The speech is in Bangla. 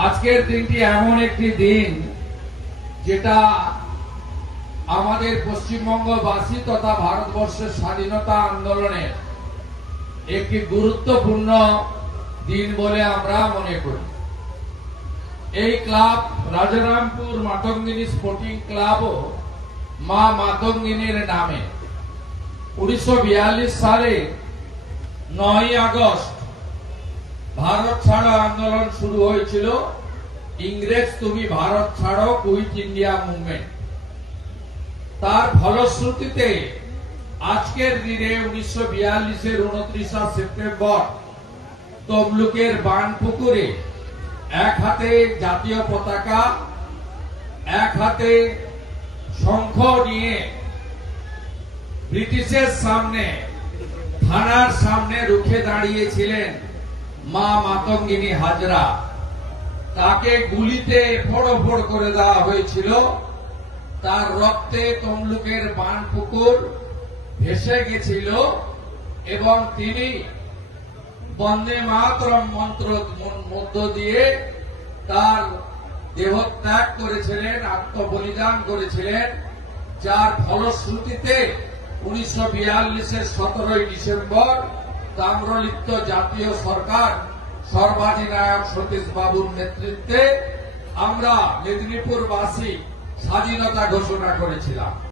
আজকের দিনটি এমন একটি দিন যেটা আমাদের পশ্চিমবঙ্গবাসী তথা ভারতবর্ষের স্বাধীনতা আন্দোলনের একটি গুরুত্বপূর্ণ দিন বলে আমরা মনে করি। এই ক্লাব রাজারামপুর মাতঙ্গিনী স্পোর্টিং ক্লাবও মা মাতঙ্গিনীর নামে 1942 সালে 9 আগস্ট ভারত ছাড়ো আন্দোলন শুরু হয়েছিল। ইংরেজ তুমি ভারত ছাড়ো কুইট ইন্ডিয়া মুভমেন্ট। তার ফলশ্রুতিতে আজকের দিনে 1942-এর 29 সেপ্টেম্বর তমলুকের বানপুকুরে এক হাতে জাতীয় পতাকা, এক হাতে শঙ্খ নিয়ে ব্রিটিশের সামনে থানার সামনে রুখে দাঁড়িয়েছিলেন মা মাতঙ্গিনী হাজরা। তাকে গুলিতে ফোড় করে দেওয়া হয়েছিল। তার রক্তে তমলুকের বানপুকুর ভেসে গেছিল এবং তিনি বন্দে মাতরম মন্ত্র মধ্য দিয়ে তার দেহত্যাগ করেছিলেন, আত্মবলিদান করেছিলেন, যার ফলশ্রুতিতে 1942-এর 17 ডিসেম্বর তাম্রলিপ্ত জাতীয় সরকার সর্বাধিনায়ক সতীশ বাবুর নেতৃত্বে আমরা মেদিনীপুরবাসী স্বাধীনতা ঘোষণা করেছিলাম।